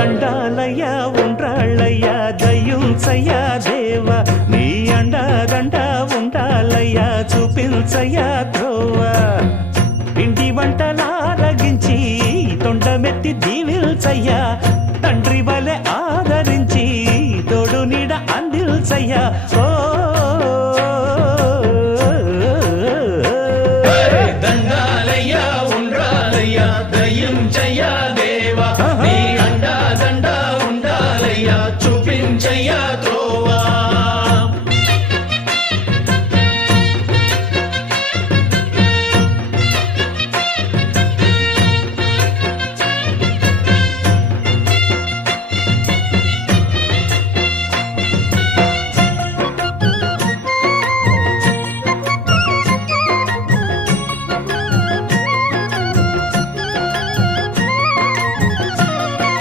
దండాలయ్యా ఉండ్రాళ్ళయ్యా దయ్యుంచయ్యా దేవ నీ అండ ఉండాలయ్యా చూపించయ్యా త్రోవా పిండి వంటలారగించి తొండమెత్తి దీవిల్చయ్యా తండ్రి